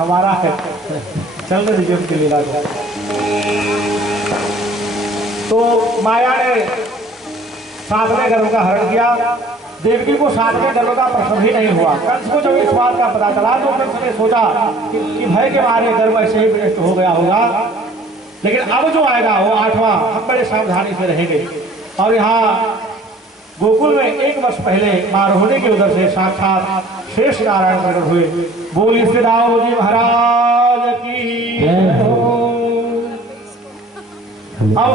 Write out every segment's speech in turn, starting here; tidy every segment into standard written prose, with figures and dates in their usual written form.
हमारा है, चलने दीजिए उनकी लीला को। तो माया ने 7वें गर्भ का हरण किया। देवकी को 7वें गर्भ का प्रसव ही नहीं हुआ। कंस को जब इस बात का पता चला तो कंस ने सोचा कि भय के मारे गर्भ ऐसे ही विनष्ट हो गया होगा, लेकिन अब जो आएगा वो 8वां, हम बड़े सावधानी से रहेंगे। और यहाँ गोकुल में 1 वर्ष पहले मां रोहिणी के उधर से साक्षात शेष नारायण प्रकट हुए। बोली श्री दाऊ जी महाराज की। अब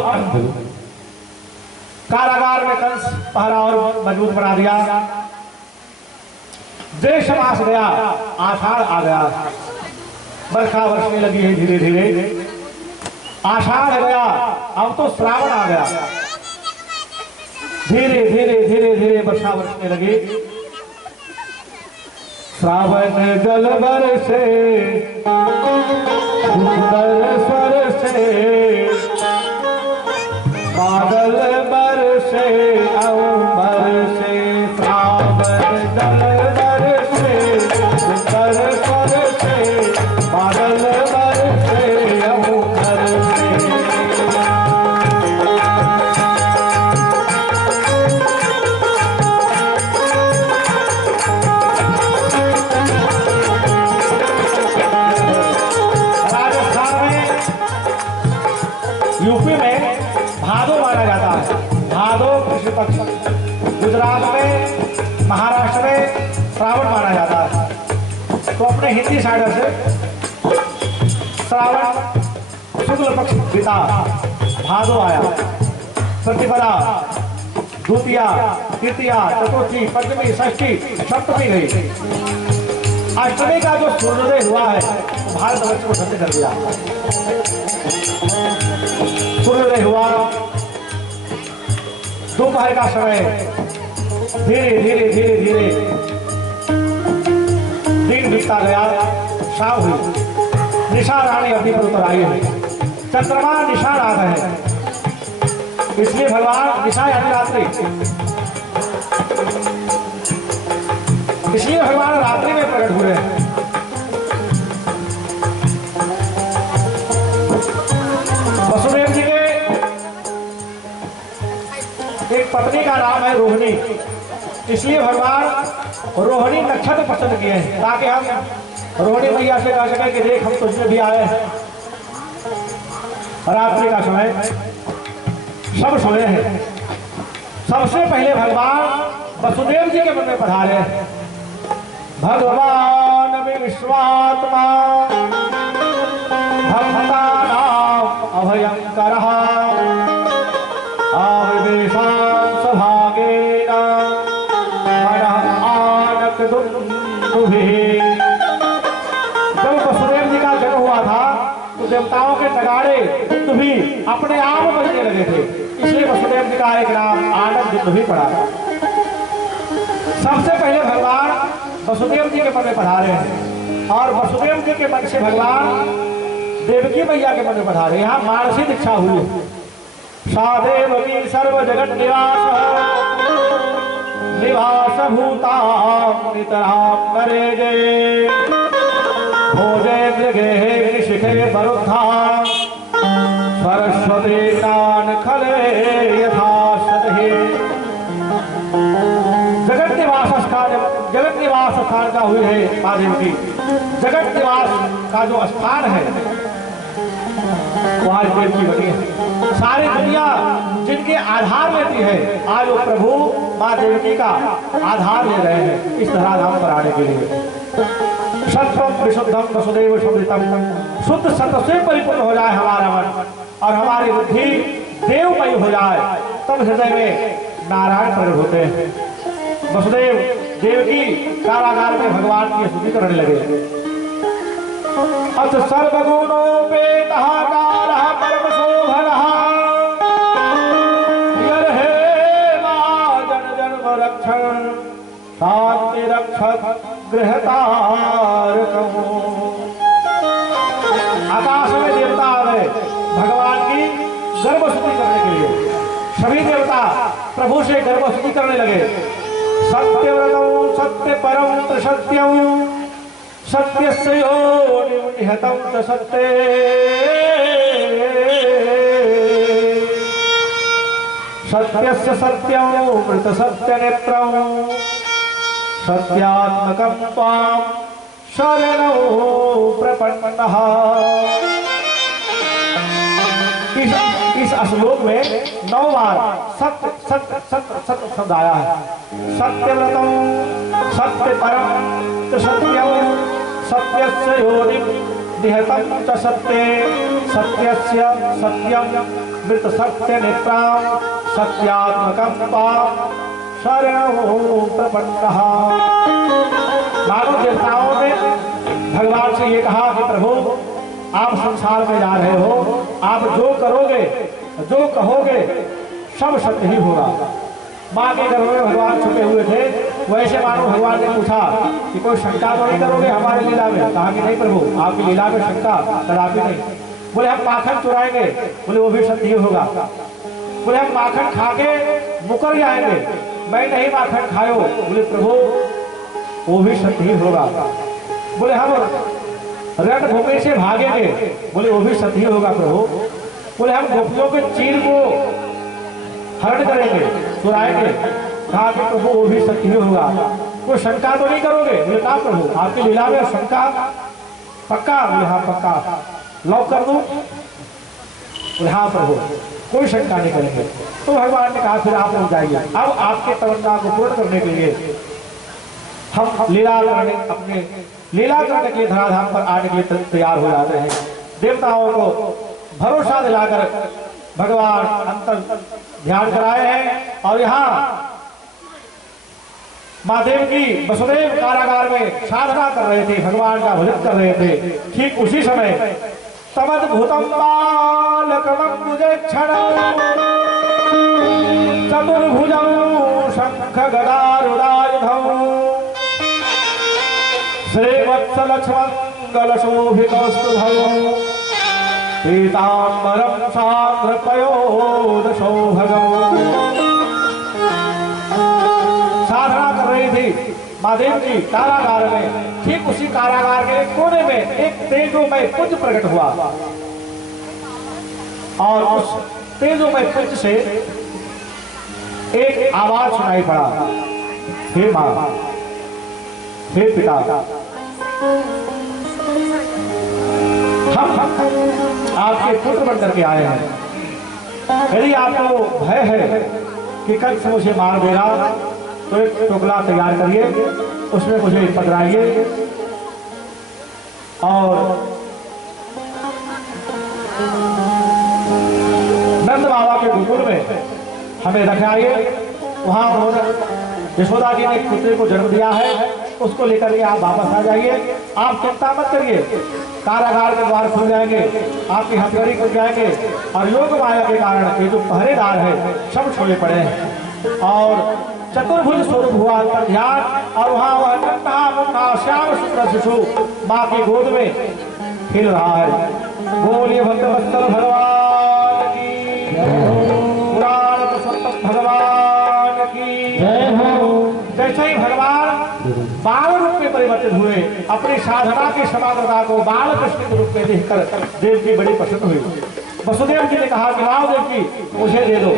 कारागार में कंस पहरा और मजबूत बना दिया। ज्येष्ठ मास गया, आषाढ़ आ गया, बरखा बरसने लगी है धीरे धीरे। आषाढ़ गया, अब तो श्रावण आ गया। धीरे धीरे धीरे धीरे वर्षा बरसने लगी। श्रावण जल बरसे सुंदर स्वर से, बादल बरसे अंबर से। श्रावण जल बरसे सुंदर स्वर से, बादल बरसे अंबर से। यूपी में भादो माना जाता है, भादो कृष्ण पक्ष। गुजरात में, महाराष्ट्र में श्रावण माना जाता है। तो अपने हिंदी साइड से श्रावण शुक्ल पक्ष बीता, भादो आया। प्रतिपदा, द्वितीया, तृतीया, चतुर्थी, पंचमी, षष्ठी, सप्तमी गई। अष्टमी का जो सूर्योदय हुआ है भारतवर्ष को ठंड कर दिया। सूर्योदय हुआ, दोपहर का समय, धीरे धीरे धीरे धीरे दिन बीतता गया, शाम हुई। निशा रानी अपनी पर उतर आई है। चंद्रमा निशान आ गए हैं, इसलिए भगवान निशा यानी रात्रि, इसलिए भगवान रात्रि में प्रकट हुए हैं। वसुदेव जी के एक पत्नी का नाम है रोहिणी, इसलिए भगवान रोहिणी नक्षत्र पसंद किए हैं ताकि हम रोहिणी मैया से कह सके कि देख हम तुझमें भी आए हैं। रात्रि का समय, सब सोए हैं। सबसे पहले भगवान वसुदेव जी के मन में पधारे। भगवान विश्वात्मा भक्तानां अभयंकरः आविवेशान् सभागेन मनः आनकदुन्दुभिः। जब वसुदेव जी का जन्म हुआ था तो देवताओं के नगाड़े दुन्दुभि अपने आप बजने लगे थे, इसलिए वसुदेव जी का एक नाम आनक दुन्दुभि पड़ा। सबसे पहले भगवान वसुदेव जी के मन में पधारे हैं और वसुदेव जी के मन से भगवान देवकी मैया के मन में पधारे। यहाँ मानसी दीक्षा हुई। सा देवकी सर्व जगत निवास भूतां नितरां नरेजे भोजे मृगे ऋषिके वरुद्धा सरस्वती तान खले यथा सतहि। जगत निवास स्थान का हुई है माँ देवकी। जगत निवास का जो स्थान है वहाँ देवकी बनी है। सारी दुनिया जिनके आधार लेती है आज वो प्रभु माँ देवकी का आधार ले रहे हैं इस धरा धाम पर आने के लिए। सत्वम विशुद्धम वसुदेव समृतम, शुद्ध सत्व से परिपूर्ण हो जाए हमारा मन और हमारी बुद्धि देवमय हो जाए, तब हृदय में नारायण प्रकट होते हैं। वसुदेव देवकी कारागार में भगवान की स्तुति करने लगे। अथ सर्वगुणोपेतः कालः परमशोभनः यर्हे मा जन जन्म रक्षण शांति रक्षक गृहतारकम्। आकाश में देवता आ गए भगवान की गर्भस्तुति करने के लिए। सभी देवता प्रभु से गर्भस्तुति करने लगे। सत्यव्रतम सत्य परम सत्यम सत्यस्य योनिम निहतं च सत्ते सत्यस्य सत्यं मृत सत्यनेत्रं सत्यात्मकं त्वां शरणो प्रपन्नः। इस श्लोक में 9 बार सत्य सत्य सत्य सत्य शब्द आया है। सत्यव्रतम सत्य परम च सत्यम सत्यस्य योनिं निहतं च सत्ते सत्यस्य सत्यम मृत सत्य नेत्रां सत्यात्मकं त्वां शरणो प्रपन्नः। मानव देवताओं ने भगवान से ये कहा कि प्रभु आप संसार में जा रहे हो, आप जो करोगे जो कहोगे सब सत्य ही होगा। माँ के गर्भ में भगवान छुपे हुए थे, वैसे मानो भगवान ने पूछा कि कोई शंका तो नहीं करोगे हमारी लीला में? कहा कि नहीं प्रभु, आपकी लीला में शंका कदापि नहीं। बोले हम माखन चुराएंगे? बोले वो भी सत्य ही होगा। बोले हम माखन खा के मुकर जाएंगे? मैं नहीं माखन खायो। बोले प्रभु वो भी सत्य ही होगा। बोले हम रण भूमि से भागेंगे? बोले वो भी सत्य ही होगा प्रभु। बोले हम गोपियों के चीर को हरण करेंगे, चुराएंगे? कहा कि प्रभु वो भी सत्य ही होगा। कोई शंका तो नहीं करोगे? बोले कहा प्रभु आपकी लीला में शंका पक्का? बोले हाँ पक्का। लॉक कर दूं? बोले हाँ प्रभु कोई शंका नहीं करेंगे। तो भगवान ने कहा फिर आप लोग जाइए, अब आपके तमन्ना को पूर्ण करने के लिए हम लीला करने के लिए धराधाम पर आने के लिए तैयार हो जाते हैं। देवताओं को भरोसा दिलाकर भगवान अंतर ध्यान कराए हैं। और यहाँ महादेव की वसुदेव कारागार में साधना कर रहे थे, भगवान का भजन कर रहे थे। ठीक उसी समय तमद्भुतं बालकमम्बुजक्षणं चतुर्भुजं शंख गदारुदायुधं श्रीवत्सलक्ष्मङ्गलशोभितौस्तुभं पीताम्बरं सान्द्रपयोदशौभगम्। साधना कर रही थी महादेव जी कारागार में। ठीक उसी कारागार के कोने में एक तेजोमय पुंज प्रकट हुआ और उस तेजोमय पुंज से एक आवाज सुनाई पड़ा, हे मां, हे पिता, हम आपके पुत्र बनकर के आए हैं। यदि आपको भय है कि कंस मुझे मार देगा तो एक टोकला तैयार करिए, उसमें मुझे पकड़ाइए और नंद बाबा के गोकुल में हमें रखाइए। वहां उन्होंने यशोदा जी ने पुत्र को जन्म दिया है, उसको लेकर के आप वापस आ जाइए। आप चिंता मत करिए, कारागार के द्वार खुल जाएंगे, आपकी हथकड़ी खुल जाएंगे और योग माया के कारण ये जो पहरेदार है सब छोड़े पड़े हैं। और चतुर्भुज स्वरूप हुआ अंतर ध्यान और वहां वह नन्हा मुन्ना श्याम सुंदर शिशु माँ की गोद में खेल रहा है। बोलिए भक्तवत्सल भगवान की पुराण पुरुषोत्तम भगवान की जय हो। जैसे ही भगवान बाल रूप में परिवर्तित हुए, अपनी साधना की समाग्रता को बाल कृष्ण के रूप में देखकर देव की बड़ी पसंद हुई। वसुदेव जी ने कहा कि लाओ देव की मुझे दे दो।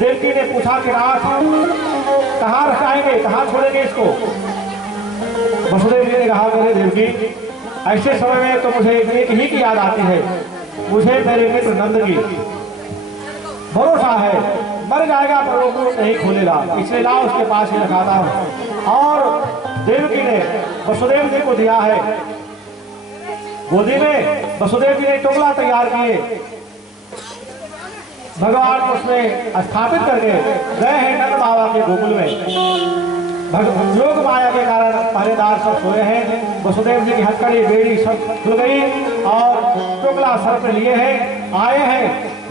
देवकी ने पूछा कि नाथ कहाँ रखाएंगे, कहाँ छोड़ेंगे इसको? वसुदेव जी ने कहा मेरे देवकी ऐसे समय में तो मुझे एक ही की याद आती है, मुझे मेरे मित्र नंद की भरोसा है, मर जाएगा पर वो मुंह नहीं खोलेगा, इसलिए लाओ उसके पास ही रखाता हूँ। और देवकी ने वसुदेव जी को दिया है गोदी में। वसुदेव जी ने टोकला तैयार किए, भगवान को उसमें स्थापित करके गए हैं नंद बाबा के गोकुल में। योग माया के कारण पहरेदार सब सोए हैं। वसुदेव जी की हथकड़ी बेड़ी सब खुल गई और टोकला सर पे लिए हैं, आए हैं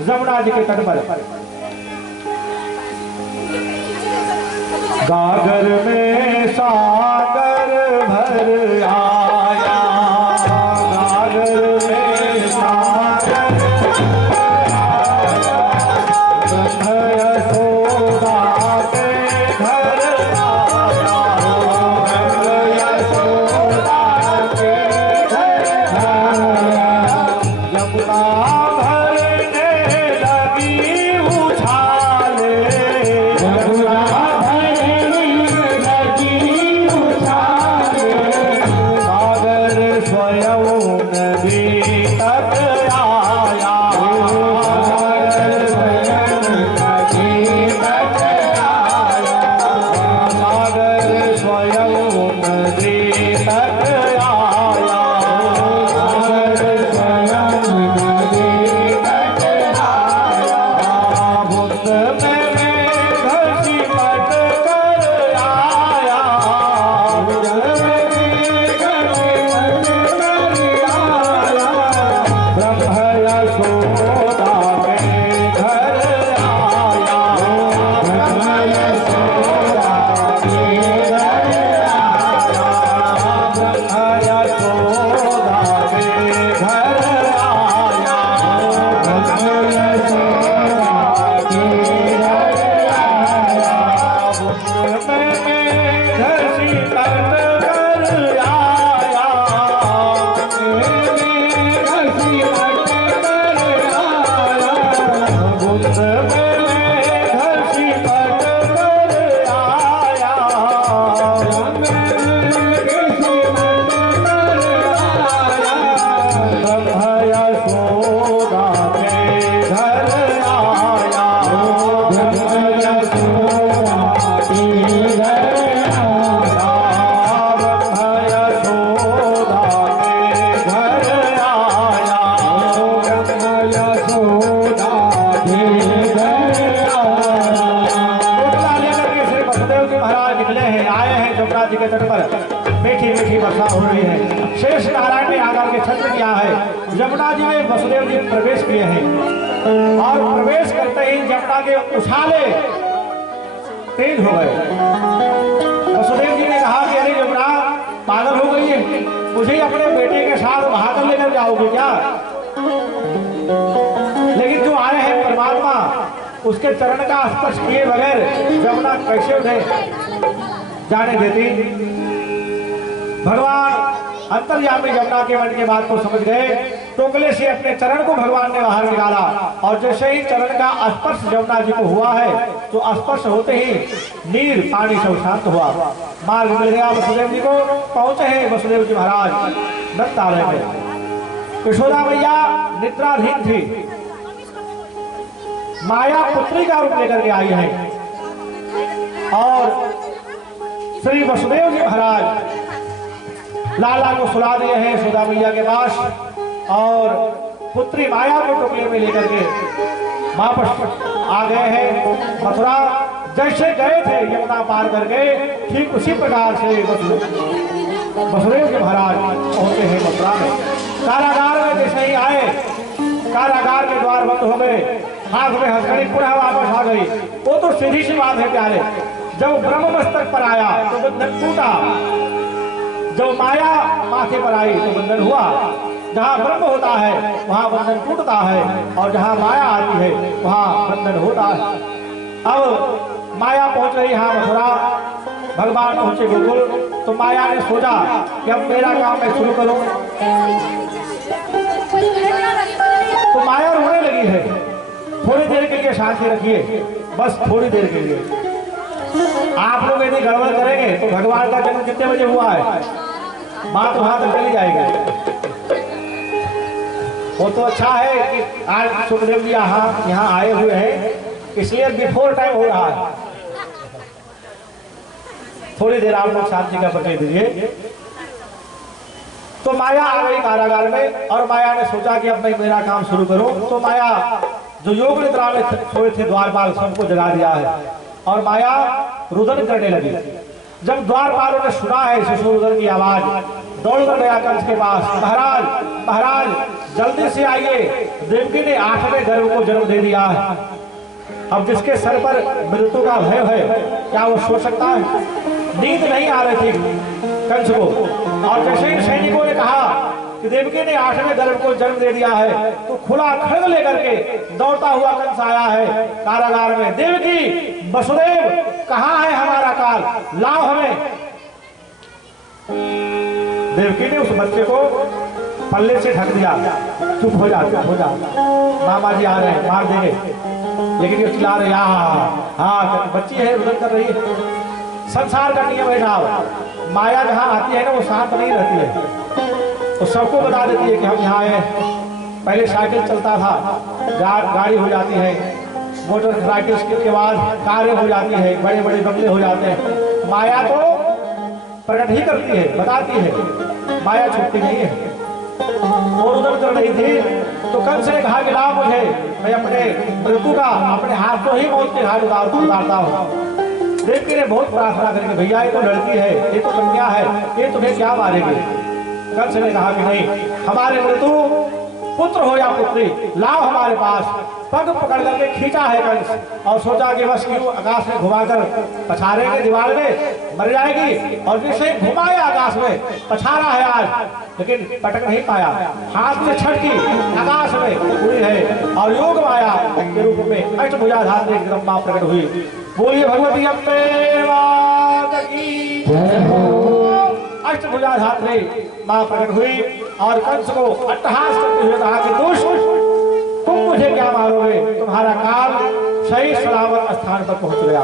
जमुना जी के तट पर। गागर में सागर भर आया, गागर में सागर Yeah. स्वयं नदी तक आया, सागर स्वयं नदी तक आया, सागर स्वयं नदी तक आया, सागर स्वयं नदी तक आया, बुद्ध में घसी पट कर आया, बुद्ध में घसी पट कर आया, ब्रह्म यशोदा के घर आया, ब्रह्म यशोदा के घर आया, ब्रह्म यशोदा के घर आया, ब्रह्म यशोदा के घर आया, बुद्ध में घसी पट कर आया, घसी पट कर आया, बुद्ध में घसी पट कर आया, घसी पट कर आया, ब्रह्म यशोदा के घर आया, ब्रह्म यशोदा के घर आया, ब्रह्म यशोदा के घर आया, ब्रह्म यशोदा के घर आया। टोटला लेकर के श्री वसुदेव जी महाराज निकले हैं, आए हैं जमुना जी के तट पर। मीठी मीठी वर्षा हो रही है। शेष नारायण ने आकर के छत्र किया है। जमुना जी में वसुदेव जी प्रवेश किए हैं और प्रवेश करते ही जमुना के उछाले तेज हो गए। वसुदेव जी ने कहा कि अरे जमुना पागल हो गई है, मुझे अपने बेटे के साथ बहाकर लेकर जाओगे क्या? लेकिन जो आए हैं परमात्मा, उसके चरण का स्पर्श किए बगैर जमुना कैसे उन्हें जाने देती? भगवान अंतर्यामी जमुना के मन की बात को समझ गए। टोकले से अपने चरण को भगवान ने बाहर निकाला और जैसे ही चरण का स्पर्श जमुना जी को हुआ है तो स्पर्श होते ही नीर पानी सब शांत हुआ। मार्ग मिल गया वसुदेव जी को। पहुंचे हैं वसुदेव जी महाराज नंदालय में। यशोदा मैया निद्राधीन थी, माया पुत्री का रूप लेकर के आई है और श्री वसुदेव जी महाराज लाला को सुला दिए हैं यशोदा मैया के पास और पुत्री माया को टोकले में लेकर के वापस आ गए हैं मथुरा। जैसे गए थे यमुना पार करके, ठीक उसी प्रकार से वसुदेव जी महाराज पहुंचे हैं मथुरा में। कारागार में जैसे ही आए, कारागार के द्वार बंद हो गए, हाथ में हथकड़ी पुनः वापस आ गई। वो तो सीधी सी बात है प्यारे। जब ब्रह्म मस्तक पर आया तो बंधन टूटा, जब माया माथे पर आई तो बंधन हुआ। जहाँ ब्रह्म होता है वहाँ बंधन टूटता है और जहाँ माया आती है वहाँ बंधन होता है। अब माया पहुंच रही यहाँ मथुरा, भगवान पहुंचे गोकुल, तो माया ने सोचा कि अब मेरा काम मैं शुरू करूं। तो माया रोने लगी है। थोड़ी देर के लिए शांति रखिए, बस थोड़ी देर के लिए। आप लोग यदि गड़बड़ करेंगे तो भगवान का जन्म कितने बजे हुआ है, बात वहां तक चली जाएगी। वो तो अच्छा है कि आज सुखदेव जी यहाँ आए हुए हैं, इसलिए बिफोर टाइम हो रहा है। थोड़ी देर आप लोग शांति का परिचय दीजिए। तो माया आ गई कारागार में और माया ने सोचा कि अब मैं मेरा काम शुरू करूं। तो माया जो योग निद्रा में सोए थे द्वारपाल सबको जगा दिया है और माया रुदन करने लगी। जब द्वारपालों ने सुना है शिशुरुदन की आवाज, दौड़ कर गया कंस के पास। महाराज महाराज जल्दी से आइए, देवकी ने 8वें गर्भ को जन्म दे दिया है। अब जिसके सर पर मृत्यु का भय है, क्या वो सो सकता है? नींद नहीं आ रही थी कंस को। और जैसे ही सैनिकों ने कहा कि देवकी ने 8वें गर्भ को जन्म दे दिया है, तो खुला खड्ग लेकर के दौड़ता हुआ कंस आया है कारागार में। देवकी, वसुदेव, कहाँ है हमारा काल, लाओ हमें। देवकी ने उस बच्चे को पल्ले से ढक दिया। चुप हो जा, चुप हो जा, मामा जी आ रहे हैं, मार देंगे। लेकिन ये चिल्ला रहे, हाँ बच्ची है, रुदन कर रही है। संसार का नियम है साहब, माया जहाँ आती है ना वो शांत नहीं रहती है। तो सबको बता देती है कि हम यहाँ आए। पहले साइकिल चलता था, गाड़ी हो जाती है, मोटरसाइकिल के बाद कारें हो जाती है, बड़े बड़े बंगले हो जाते हैं। माया तो प्रकट ही करती है, बताती है, माया छूटती नहीं है। और उधर कर रही थी तो कंस ने कहा कि ना मुझे, मैं अपने मृत्यु का अपने हाथों ही मौत के घाट उतारता हूँ। देवकी ने बहुत प्रार्थना करी कि भैया ये तो लड़की है, ये तो कन्या है, ये तुम्हें क्या मारेगी। कंस ने कहा कि नहीं, हमारे मृत्यु पुत्र हो या पुत्री लाओ हमारे पास। पग पकड़ करके खींचा है कंस और सोचा कि बस यूं आकाश में घुमाकर पछाड़ेंगे, दीवार में मर जाएगी। और जिसे घुमाया आकाश में, पछाड़ा है आज, लेकिन पटक नहीं पाया। हाथ से छटकी आकाश में हुई है और योग माया के रूप में अष्टभुजा धात्री एकदम मां प्रकट हुई। बोलिए भगवती अम्बे माता की जय हो। अष्टभुजा धात्री मां प्रकट हुई और कंस को अट्टहास करते हुए कहा कि दुष्ट, तुम मुझे क्या मारोगे, तुम्हारा काल सही सलामत स्थान पर पहुंच गया।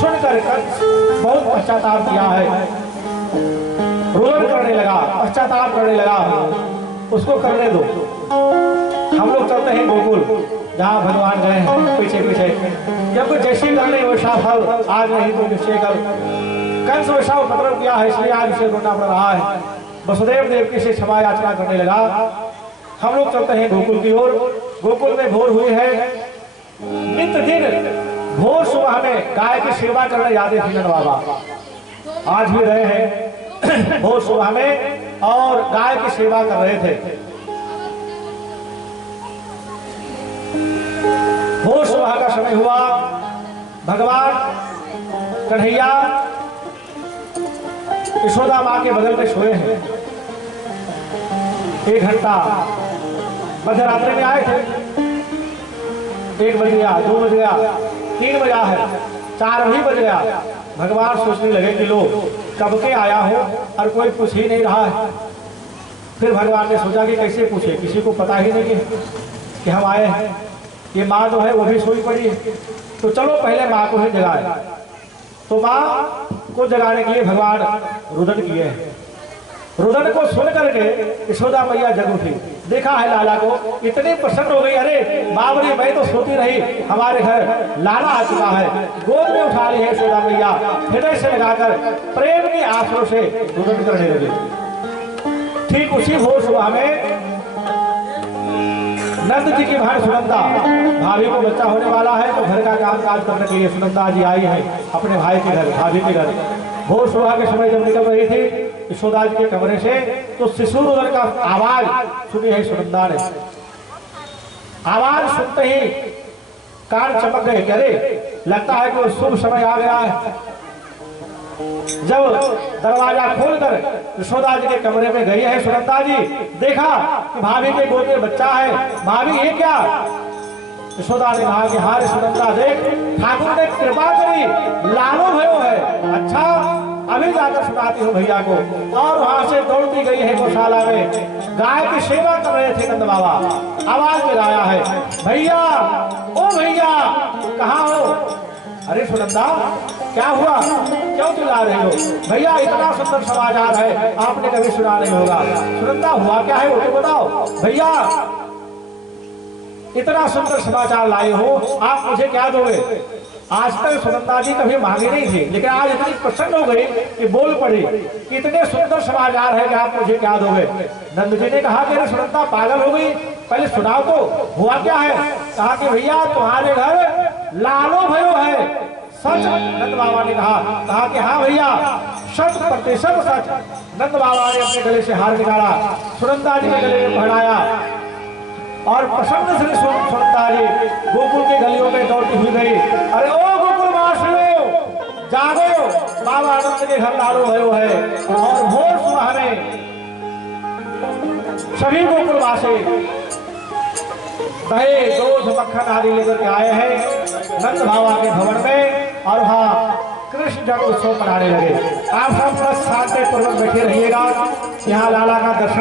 सुनकर कंस बहुत पश्चाताप किया है, रोदन करने लगा, पश्चाताप करने लगा। उसको करने दो, हम लोग चलते हैं गोकुल, जहाँ भगवान गए हैं पीछे पीछे। जब जैसे करने वैसा फल, आज नहीं तो निश्चय कर। कंस वैसा उपद्रव किया है, इसलिए आज उसे रोना पड़ रहा है। वसुदेव देवकी से क्षमा याचना करने लगा। हम लोग चलते हैं गोकुल की ओर। गोकुल में भोर हुई है। नित्य दिन भोर सुबह में गाय की सेवा करने जाते थे नंद बाबा। आज भी रहे हैं भोर सुबह में और गाय की सेवा कर रहे थे। भोर सुबह का समय हुआ, भगवान कन्हैया यशोदा माँ के बगल में सोए हैं। 1 घंटा मध्यरात्रि में आए थे। 1 बज गया, 2 बज गया, 3 बजा है, 4 भी बज गया। भगवान सोचने लगे कि लो कब के आया हो और कोई पूछ ही नहीं रहा है। फिर भगवान ने सोचा कि कैसे पूछे, किसी को पता ही नहीं कि हम आए हैं। ये माँ जो है वो भी सोई पड़ी है, तो चलो पहले माँ को ही जगाए। तो माँ को जगाने के लिए भगवान रुदन किए हैं। रुदन को सुन करके यशोदा मैया जग उठी, देखा है लाला को, इतनी प्रसन्न हो गई। अरे बाबरी, मैं तो सोती रही, हमारे घर लाला आ चुका है। गोद में उठा ली है यशोदा मैया, हृदय से लगाकर प्रेम के आंसुओं से रुदन करने लगी। ठीक उसी भोर सुबह में नंद जी की बहन सुनंदा, भाभी को बच्चा होने वाला है तो घर का काम काज करने के लिए सुनंदा जी आई है अपने भाई के घर, भाभी के घर। भोर सुबह के समय जब निकल रही थी यशोदा जी के कमरे से, तो शिशु रुदन का आवाज सुनी है सुनंदा ने। आवाज सुनते ही कान चमक गए, अरे लगता है कि शुभ समय आ गया है। जब दरवाजा खोलकर यशोदा जी के कमरे में गई है सुनंदा जी, देखा कि भाभी के गोद में बच्चा है। भाभी ये क्या? यशोदा ने कहा कि हारे सुनंदा, देख ठाकुर ने कृपा करी, लालो भयो है। अच्छा, अभी जाकर सुनाती हूँ भैया को। और वहां से दौड़ती गई है गौशाला में, गाय की सेवा कर रहे थे नंद बाबा। आवाज लगाया है, भैया, ओ भैया, कहाँ हो? अरे सुनंदा, क्या हुआ, क्यों चिल्ला रही हो? भैया इतना सुंदर समाचार है, आपने कभी सुना नहीं होगा। सुनंदा, हुआ क्या है वो तो बताओ। भैया इतना सुंदर समाचार लाए हो, आप मुझे क्या दोगे? आज तक सुनंदा जी कभी मांगी नहीं थी, लेकिन आज इतनी प्रसन्न हो गई कि बोल पड़ी, इतने सुंदर समाचार है कि आप मुझे क्या दोगे? नंद जी ने कहा कि अरे सुनंदा पागल हो गई, पहले सुनाओ तो हुआ क्या है। कहा कि भैया तुम्हारे घर लालो भयो है। सच? नंद बाबा ने कहा कि हाँ भैया 100% सच। नंद बाबा ने अपने गले से हार निकाला, सुनंदा जी के गले में पहनाया और प्रसन्न से सुनंदा जी गोकुल के गलियों में दौड़ती हुई गई। अरे ओ गोकुल वासियों, जागो, बाबा आनंद के घर लालो भयो है। और भोर सुबह में सभी गोकुलवासी दही, दूध, मक्खन आदि लेकर के आए हैं नंद बाबा के भवन में और वहाँ कृष्ण जन्म उत्सव मनाने लगे। आप सब शांति पूर्वक बैठे रहिएगा, यहाँ लाला का दर्शन